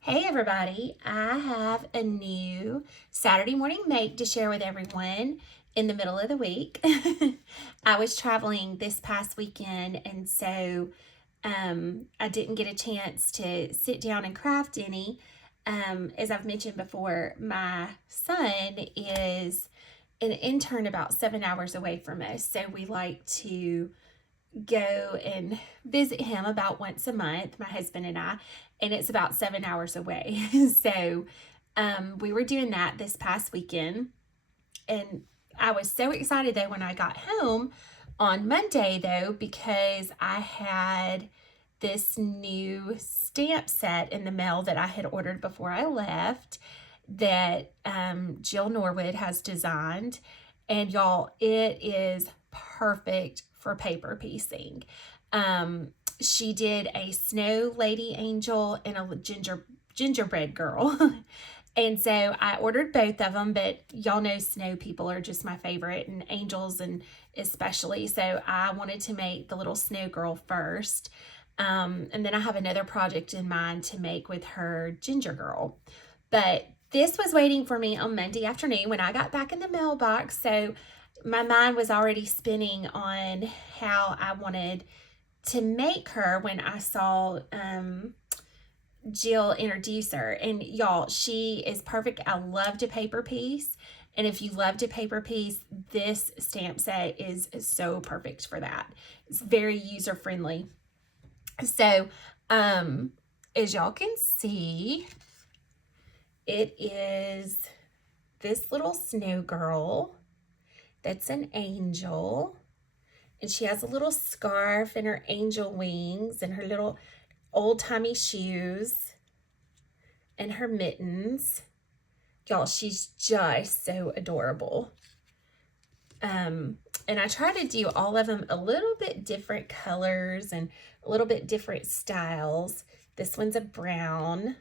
Hey everybody, I have a new Saturday morning make to share with everyone in the middle of the week. I was traveling this past weekend and so I didn't get a chance to sit down and craft any. As I've mentioned before, my son is an intern about 7 hours away from us, so we like to go and visit him about once a month, my husband and I, and it's about 7 hours away. So we were doing that this past weekend, and I was so excited though when I got home on Monday though, because I had this new stamp set in the mail that I had ordered before I left that Jill Norwood has designed. And y'all, it is perfect for paper piecing. She did a snow lady angel and a gingerbread girl. And so I ordered both of them, but y'all know snow people are just my favorite, and angels and especially. So I wanted to make the little snow girl first. And then I have another project in mind to make with her ginger girl. But this was waiting for me on Monday afternoon when I got back in the mailbox. So my mind was already spinning on how I wanted to make her when I saw Jill introduce her. And y'all, she is perfect. I loved a paper piece. And if you loved a paper piece, this stamp set is so perfect for that. It's very user friendly. So, as y'all can see, it is this little snow girl that's an angel. And she has a little scarf and her angel wings and her little old-timey shoes and her mittens. Y'all, she's just so adorable. And I try to do all of them a little bit different colors and a little bit different styles. This one's a brown.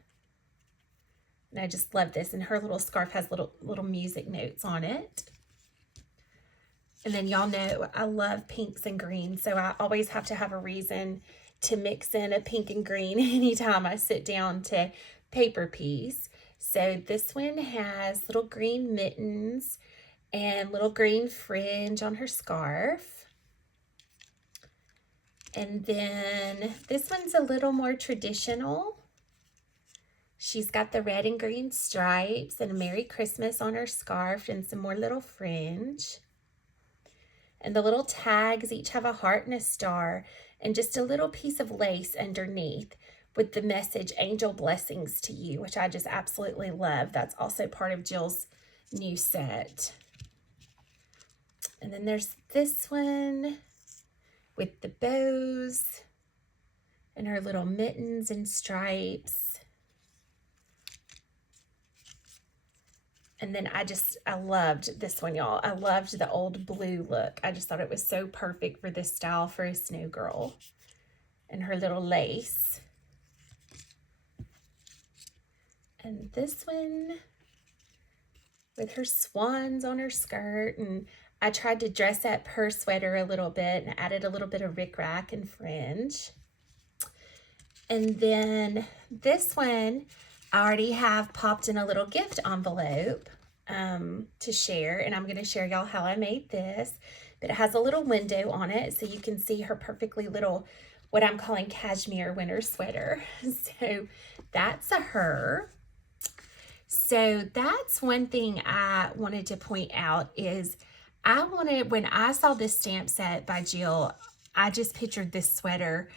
And I just love this. And her little scarf has little music notes on it. And then y'all know I love pinks and greens, so I always have to have a reason to mix in a pink and green anytime I sit down to paper piece. So this one has little green mittens and little green fringe on her scarf. And then this one's a little more traditional. She's got the red and green stripes and a Merry Christmas on her scarf and some more little fringe. And the little tags each have a heart and a star and just a little piece of lace underneath with the message, Angel Blessings to You, which I just absolutely love. That's also part of Jill's new set. And then there's this one with the bows and her little mittens and stripes. And then I loved this one, y'all. I loved the old blue look. I just thought it was so perfect for this style for a snow girl. And her little lace. And this one with her swans on her skirt. And I tried to dress up her sweater a little bit and added a little bit of rickrack and fringe. And then this one, I already have popped in a little gift envelope to share, and I'm going to share y'all how I made this. But it has a little window on it so you can see her perfectly little, what I'm calling cashmere winter sweater. So that's a her. So that's one thing I wanted to point out is when I saw this stamp set by Jill, I just pictured this sweater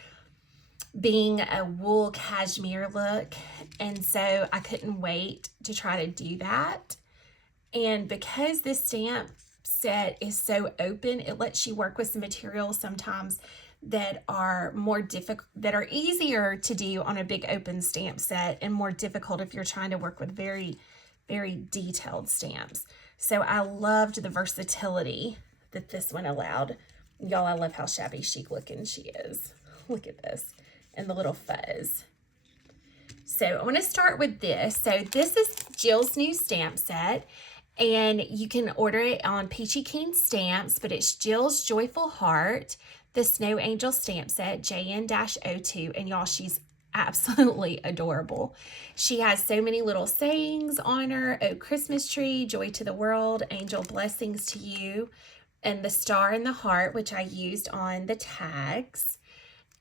being a wool cashmere look, and so I couldn't wait to try to do that. And because this stamp set is so open, it lets you work with some materials sometimes that are more difficult, that are easier to do on a big open stamp set and more difficult if you're trying to work with very, very detailed stamps. So I loved the versatility that this one allowed. Y'all, I love how shabby chic looking she is. Look at this. And the little fuzz. So I want to start with this. So this is Jill's new stamp set, and you can order it on Peachy Keen Stamps, but it's Jill's Joyful Heart, the Snow Angel stamp set, JN-02, and y'all, she's absolutely adorable. She has so many little sayings on her. Oh, Christmas tree, joy to the world, angel blessings to you, and the star and the heart, which I used on the tags.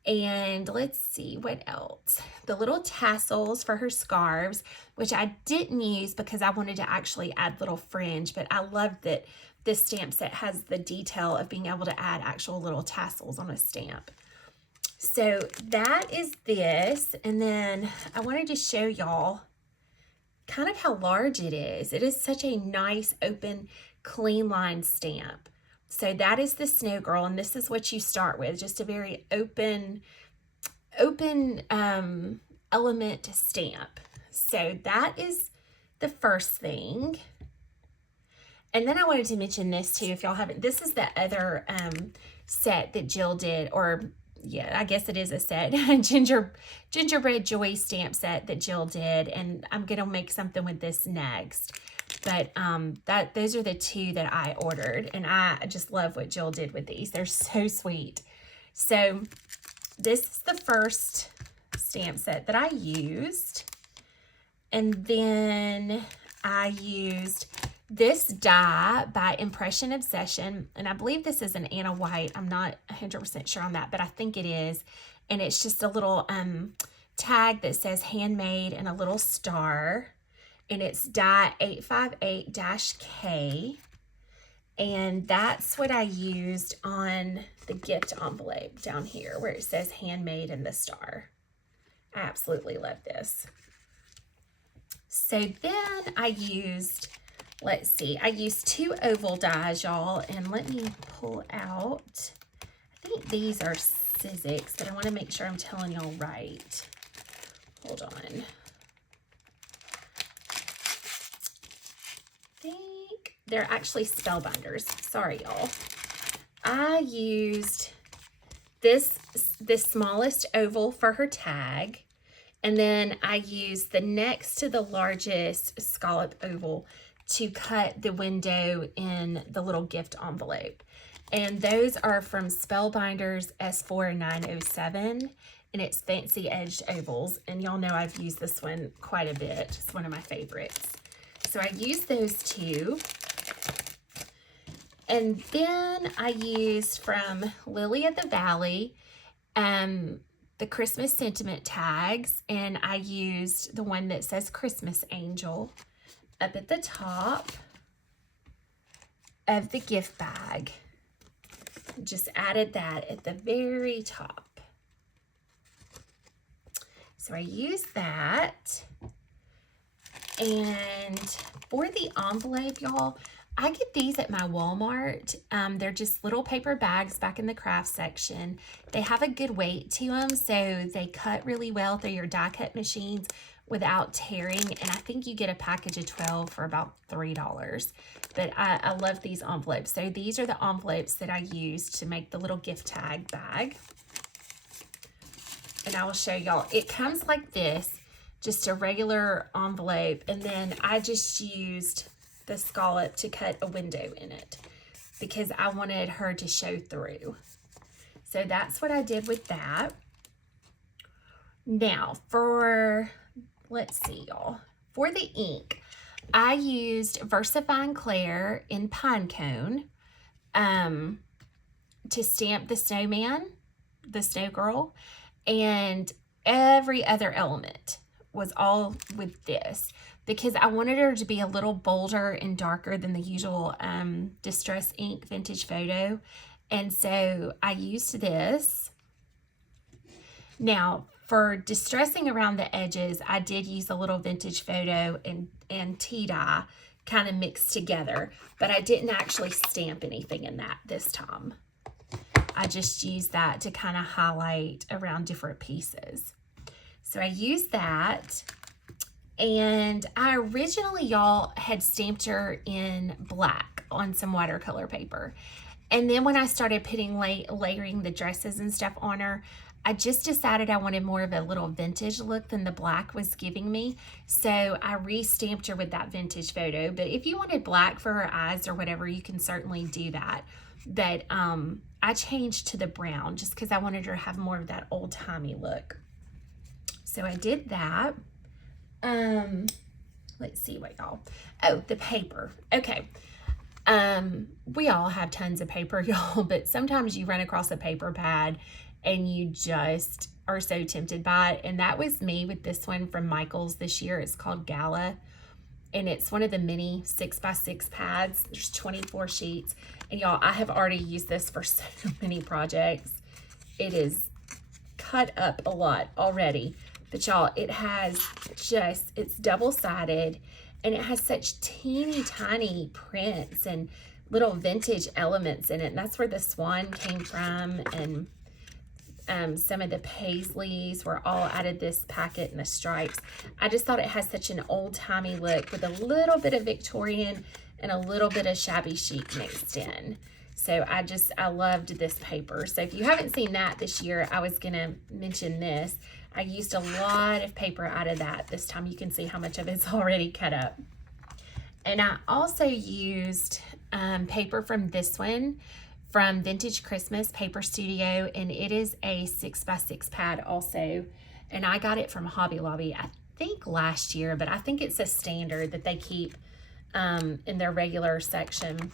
And let's see what else. The little tassels for her scarves, which I didn't use because I wanted to actually add little fringe, but I love that this stamp set has the detail of being able to add actual little tassels on a stamp. So that is this. And then I wanted to show y'all kind of how large it is. It is such a nice, open, clean line stamp. So that is the Snow Girl, and this is what you start with, just a very open element stamp. So that is the first thing. And then I wanted to mention this too, if y'all haven't, this is the other set that Jill did, or yeah, I guess it is a set, gingerbread joy stamp set that Jill did, and I'm gonna make something with this next. But those are the two that I ordered, and I just love what Jill did with these. They're so sweet. So this is the first stamp set that I used. And then I used this die by Impression Obsession, and I believe this is an Anna White. I'm not 100% sure on that, but I think it is. And it's just a little tag that says handmade and a little star. And it's die 858-K. And that's what I used on the gift envelope down here where it says handmade and the star. I absolutely love this. So then I used, let's see, I used 2 oval dies, y'all. And let me pull out, I think these are Sizzix, but I want to make sure I'm telling y'all right. Hold on. They're actually Spellbinders. Sorry, y'all. I used the smallest oval for her tag, and then I used the next to the largest scallop oval to cut the window in the little gift envelope. And those are from Spellbinders S4907, and it's fancy edged ovals. And y'all know I've used this one quite a bit. It's one of my favorites. So I used those two. And then I used from Lily of the Valley, the Christmas sentiment tags, and I used the one that says Christmas Angel up at the top of the gift bag. Just added that at the very top. So I used that. And for the envelope, y'all, I get these at my Walmart. They're just little paper bags back in the craft section. They have a good weight to them, so they cut really well through your die cut machines without tearing. And I think you get a package of 12 for about $3. But I love these envelopes. So these are the envelopes that I used to make the little gift tag bag. And I will show y'all. It comes like this, just a regular envelope, and then I just used the scallop to cut a window in it because I wanted her to show through. So that's what I did with that. Now for, let's see, y'all, for the ink, I used VersaFine Clair in Pine Cone to stamp the snowman, the snow girl, and every other element was all with this because I wanted her to be a little bolder and darker than the usual Distress Ink Vintage Photo. And so I used this. Now, for distressing around the edges, I did use a little Vintage Photo and tea dye kind of mixed together, but I didn't actually stamp anything in that this time. I just used that to kind of highlight around different pieces. So I used that, and I originally, y'all, had stamped her in black on some watercolor paper. And then when I started putting layering the dresses and stuff on her, I just decided I wanted more of a little vintage look than the black was giving me. So I re-stamped her with that Vintage Photo. But if you wanted black for her eyes or whatever, you can certainly do that. But I changed to the brown just because I wanted her to have more of that old-timey look. So I did that. Let's see what y'all, oh, the paper. Okay. We all have tons of paper, y'all, but sometimes you run across a paper pad and you just are so tempted by it. And that was me with this one from Michaels this year. It's called Gala. And it's one of the mini 6x6 pads. There's 24 sheets. And y'all, I have already used this for so many projects. It is cut up a lot already. But y'all, it has just, it's double-sided. And it has such teeny tiny prints and little vintage elements in it. And that's where the swan came from. And some of the paisleys were all out of this packet and the stripes. I just thought it has such an old-timey look with a little bit of Victorian and a little bit of shabby chic mixed in. So I loved this paper. So if you haven't seen that this year, I was gonna mention this. I used a lot of paper out of that this time. You can see how much of it's already cut up. And I also used paper from this one, from Vintage Christmas Paper Studio, and it is a 6x6 pad also. And I got it from Hobby Lobby, I think last year, but I think it's a standard that they keep in their regular section.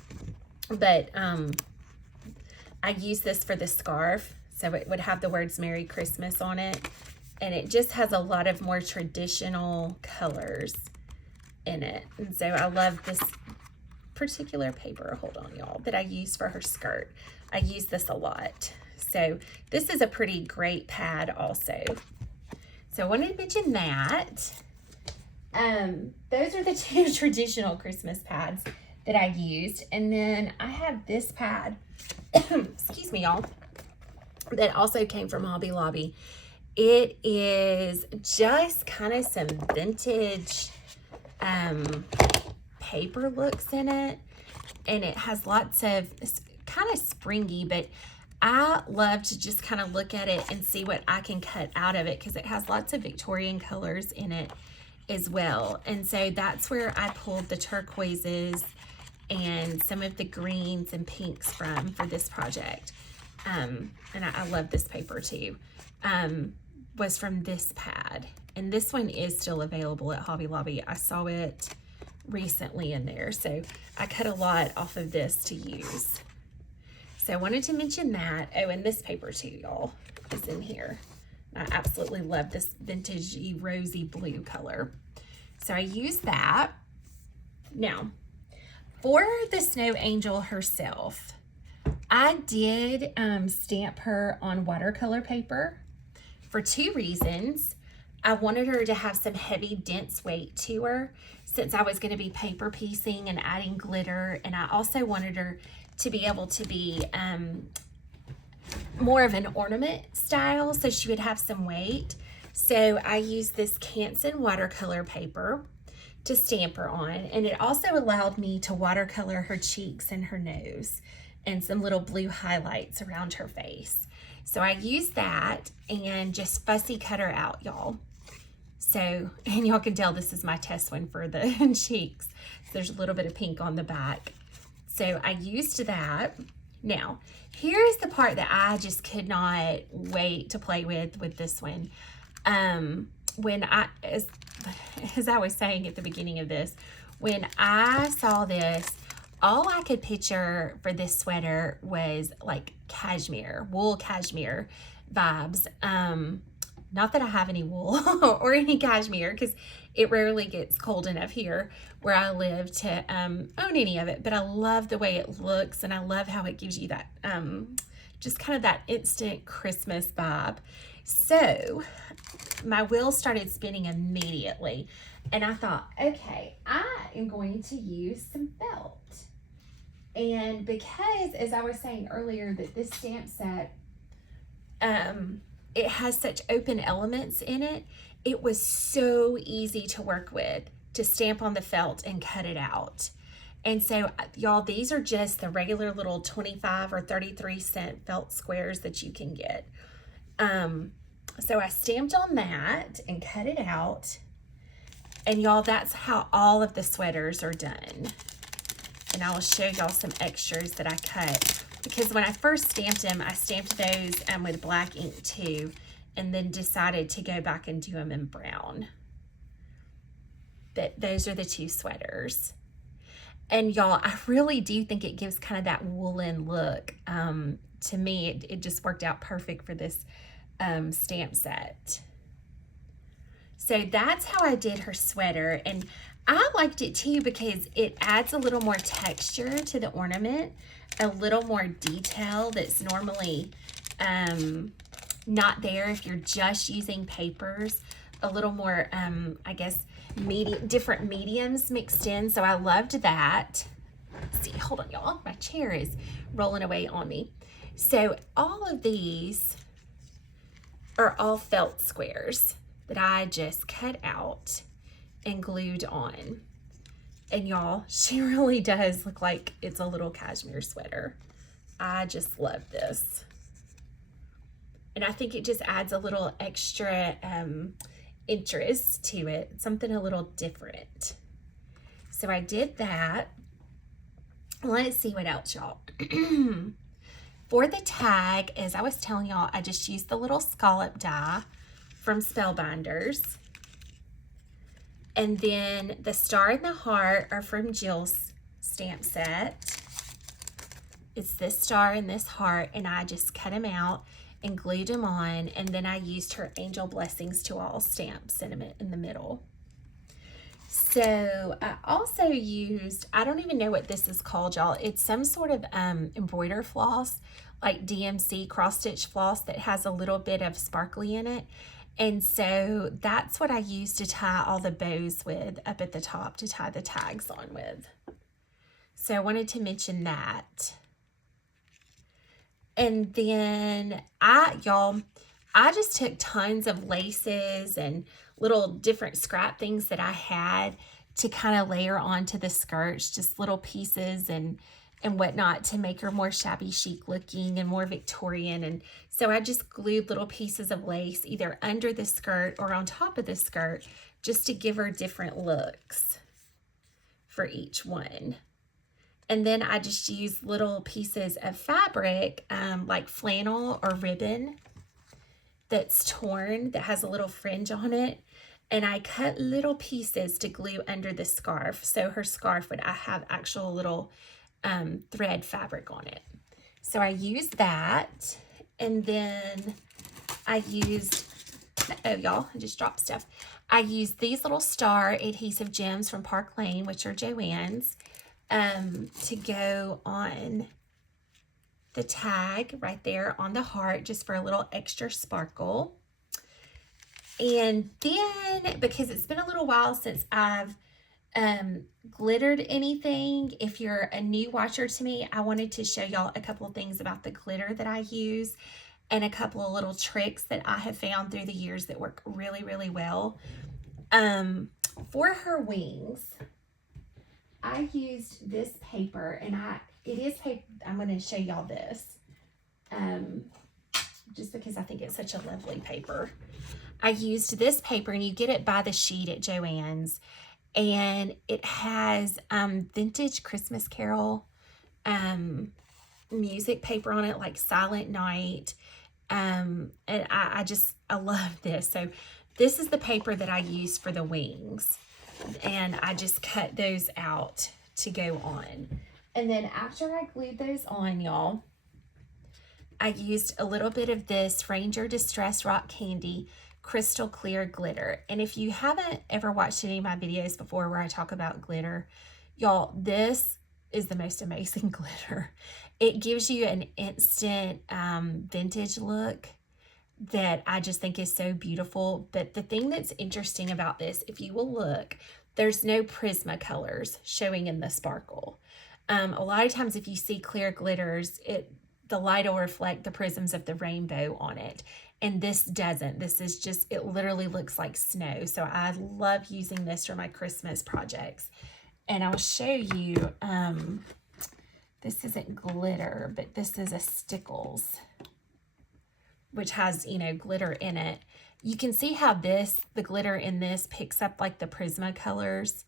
But I used this for the scarf, so it would have the words Merry Christmas on it. And it just has a lot of more traditional colors in it. And so I love this particular paper, hold on y'all, that I use for her skirt. I use this a lot. So this is a pretty great pad also. So I wanted to mention that. Those are the two traditional Christmas pads that I used. And then I have this pad, excuse me y'all, that also came from Hobby Lobby. It is just kind of some vintage paper looks in it, and it has lots of, it's kind of springy, but I love to just kind of look at it and see what I can cut out of it because it has lots of Victorian colors in it as well. And so that's where I pulled the turquoises and some of the greens and pinks from for this project. And I love this paper too. Was from this pad, and this one is still available at Hobby Lobby. I saw it recently in there, so I cut a lot off of this to use. So I wanted to mention that. Oh, and this paper too, y'all, is in here. I absolutely love this vintagey rosy blue color. So I use that. Now, for the Snow Angel herself, I did stamp her on watercolor paper for two reasons. I wanted her to have some heavy, dense weight to her since I was going to be paper piecing and adding glitter. And I also wanted her to be able to be more of an ornament style, so she would have some weight. So I used this Canson watercolor paper to stamp her on. And it also allowed me to watercolor her cheeks and her nose and some little blue highlights around her face. So I used that and just fussy cut her out, y'all. So, and y'all can tell this is my test one for the cheeks. So there's a little bit of pink on the back. So I used that. Now, here's the part that I just could not wait to play with this one. When as I was saying at the beginning of this, when I saw this, all I could picture for this sweater was like cashmere, wool cashmere vibes. Not that I have any wool or any cashmere, because it rarely gets cold enough here where I live to own any of it. But I love the way it looks, and I love how it gives you that just kind of that instant Christmas vibe. So my wheels started spinning immediately, and I thought, okay, I am going to use some felt. And because, as I was saying earlier, that this stamp set, it has such open elements in it, it was so easy to work with, to stamp on the felt and cut it out. And so, y'all, these are just the regular little 25 or 33 cent felt squares that you can get. So I stamped on that and cut it out. And y'all, that's how all of the sweaters are done. And I will show y'all some extras that I cut, because when I first stamped them, I stamped those with black ink too. and then decided to go back and do them in brown. But those are the two sweaters. And y'all, I really do think it gives kind of that woolen look. To me, it just worked out perfect for this stamp set. So that's how I did her sweater. And I liked it too because it adds a little more texture to the ornament, a little more detail that's normally not there if you're just using papers, a little more, I guess, different mediums mixed in. So I loved that. Let's see, hold on, y'all. My chair is rolling away on me. So all of these are all felt squares that I just cut out and glued on. And y'all, she really does look like it's a little cashmere sweater. I just love this. And I think it just adds a little extra interest to it, something a little different. So I did that. Let's see what else, y'all. For the tag, as I was telling y'all, I just used the little scallop die from Spellbinders. And then the star and the heart are from Jill's stamp set. It's this star and this heart, and I just cut them out and glued them on, and then I used her Angel Blessings to All stamp sentiment in the middle. So I also used, I don't even know what this is called, y'all. It's some sort of embroider floss, like DMC cross stitch floss that has a little bit of sparkly in it. And so that's what I used to tie all the bows with up at the top, to tie the tags on with. So I wanted to mention that. And then I just took tons of laces and little different scrap things that I had to kind of layer onto the skirts, just little pieces and whatnot to make her more shabby chic looking and more Victorian. And so I just glued little pieces of lace either under the skirt or on top of the skirt just to give her different looks for each one. And then I just used little pieces of fabric, like flannel or ribbon that's torn, that has a little fringe on it. And I cut little pieces to glue under the scarf. So her scarf would have actual little thread fabric on it. So I used that. And then I used, oh y'all, I just dropped stuff. I used these little star adhesive gems from Park Lane, which are Joann's, to go on the tag right there on the heart, just for a little extra sparkle. And then, because it's been a little while since I've glittered anything, if you're a new watcher to me, I wanted to show y'all a couple of things about the glitter that I use and a couple of little tricks that I have found through the years that work really, really well. For her wings, I used this paper, and it is paper. I'm going to show y'all this, just because I think it's such a lovely paper. I used this paper, and you get it by the sheet at Joann's, and it has vintage Christmas Carol music paper on it, like Silent Night, and I love this. So this is the paper that I used for the wings. And I just cut those out to go on. And then after I glued those on, y'all, I used a little bit of this Ranger Distress Rock Candy crystal clear glitter. And if you haven't ever watched any of my videos before where I talk about glitter, y'all, this is the most amazing glitter. It gives you an instant vintage look that I just think is so beautiful. But the thing that's interesting about this, if you will look, there's no Prisma colors showing in the sparkle. A lot of times if you see clear glitters, the light will reflect the prisms of the rainbow on it. And this doesn't. This is just, it literally looks like snow. So I love using this for my Christmas projects. And I'll show you, this isn't glitter, but this is a Stickles, which has, glitter in it. You can see how the glitter in this picks up like the Prisma colors.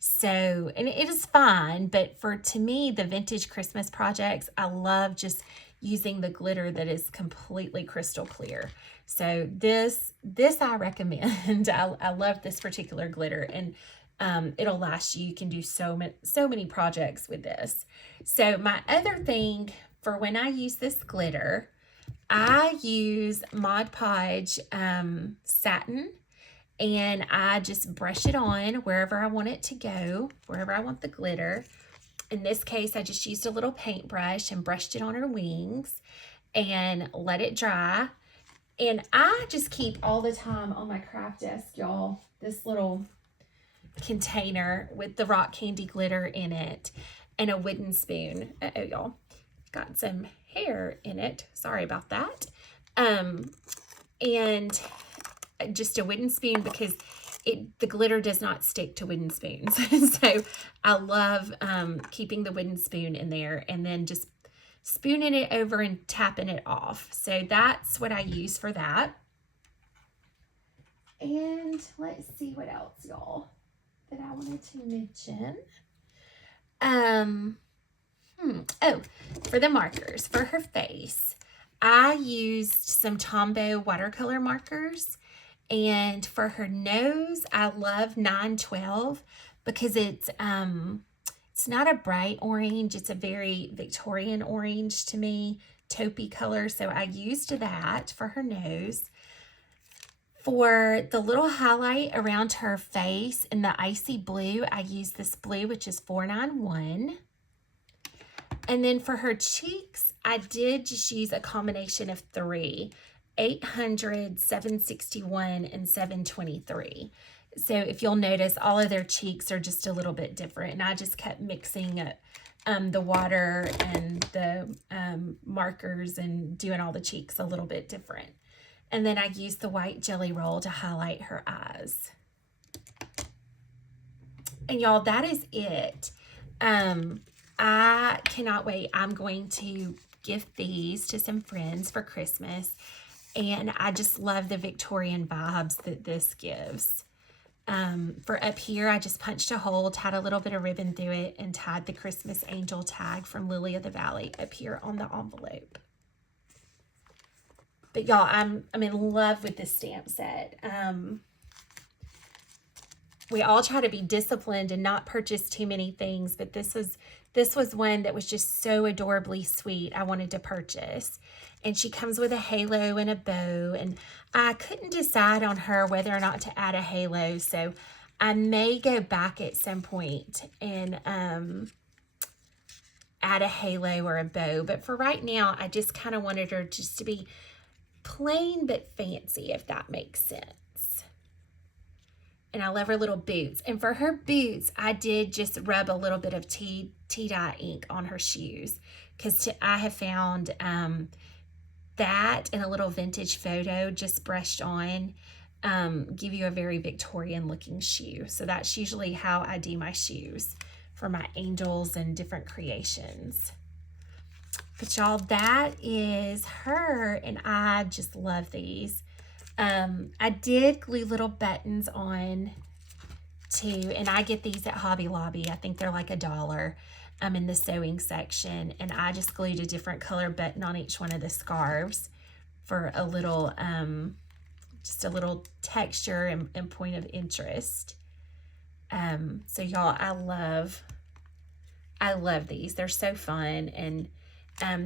So, and it is fine, but to me, the vintage Christmas projects, I love just using the glitter that is completely crystal clear. So this I recommend. I love this particular glitter, and it'll last you. You can do so many projects with this. So my other thing for when I use this glitter, I use Mod Podge satin, and I just brush it on wherever I want it to go, wherever I want the glitter. In this case, I just used a little paintbrush and brushed it on her wings and let it dry. And I just keep all the time on my craft desk, y'all, this little container with the rock candy glitter in it and a wooden spoon. Uh-oh, y'all. Got some hair in it. Sorry about that. And just a wooden spoon because the glitter does not stick to wooden spoons. So I love keeping the wooden spoon in there and then just spooning it over and tapping it off. So that's what I use for that. And let's see what else, y'all, that I wanted to mention. Oh, for the markers for her face, I used some Tombow watercolor markers. And for her nose, I love 912 because it's not a bright orange. It's a very Victorian orange to me, taupey color. So I used that for her nose. For the little highlight around her face in the icy blue, I used this blue, which is 491. And then for her cheeks, I did just use a combination of three, 800, 761, and 723. So if you'll notice, all of their cheeks are just a little bit different. And I just kept mixing the water and the markers and doing all the cheeks a little bit different. And then I used the white jelly roll to highlight her eyes. And y'all, that is it. I cannot wait. I'm going to gift these to some friends for Christmas. And I just love the Victorian vibes that this gives. For up here, I just punched a hole, tied a little bit of ribbon through it, and tied the Christmas angel tag from Lily of the Valley up here on the envelope. But y'all, I'm in love with this stamp set. We all try to be disciplined and not purchase too many things, but this was one that was just so adorably sweet. I wanted to purchase. And she comes with a halo and a bow, and I couldn't decide on her whether or not to add a halo, so I may go back at some point and add a halo or a bow. But for right now, I just kind of wanted her just to be plain but fancy, if that makes sense. And I love her little boots. And for her boots, I did just rub a little bit of tea-dye ink on her shoes because I have found that and a little vintage photo just brushed on give you a very Victorian looking shoe. So that's usually how I do my shoes for my angels and different creations. But y'all, that is her, and I just love these. I did glue little buttons on too, and I get these at Hobby Lobby. I think they're like $1 in the sewing section, and I just glued a different color button on each one of the scarves for a little, just a little texture and point of interest. So y'all, I love these. They're so fun, and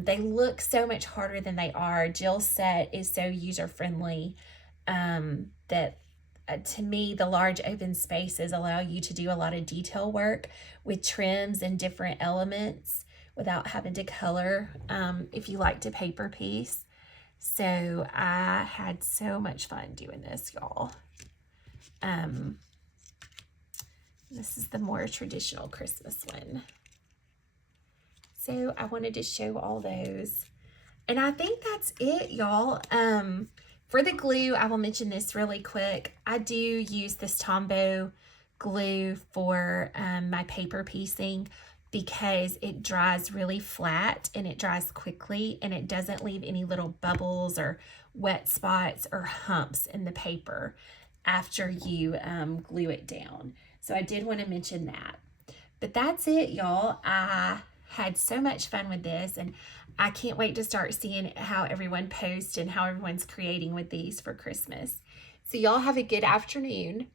they look so much harder than they are. Jill's set is so user-friendly that to me, the large open spaces allow you to do a lot of detail work with trims and different elements without having to color if you like to paper piece. So I had so much fun doing this, y'all. This is the more traditional Christmas one. So I wanted to show all those. And I think that's it, y'all. For the glue, I will mention this really quick. I do use this Tombow glue for my paper piecing because it dries really flat and it dries quickly and it doesn't leave any little bubbles or wet spots or humps in the paper after you glue it down. So I did want to mention that. But that's it, y'all. I had so much fun with this, and I can't wait to start seeing how everyone posts and how everyone's creating with these for Christmas. So y'all have a good afternoon.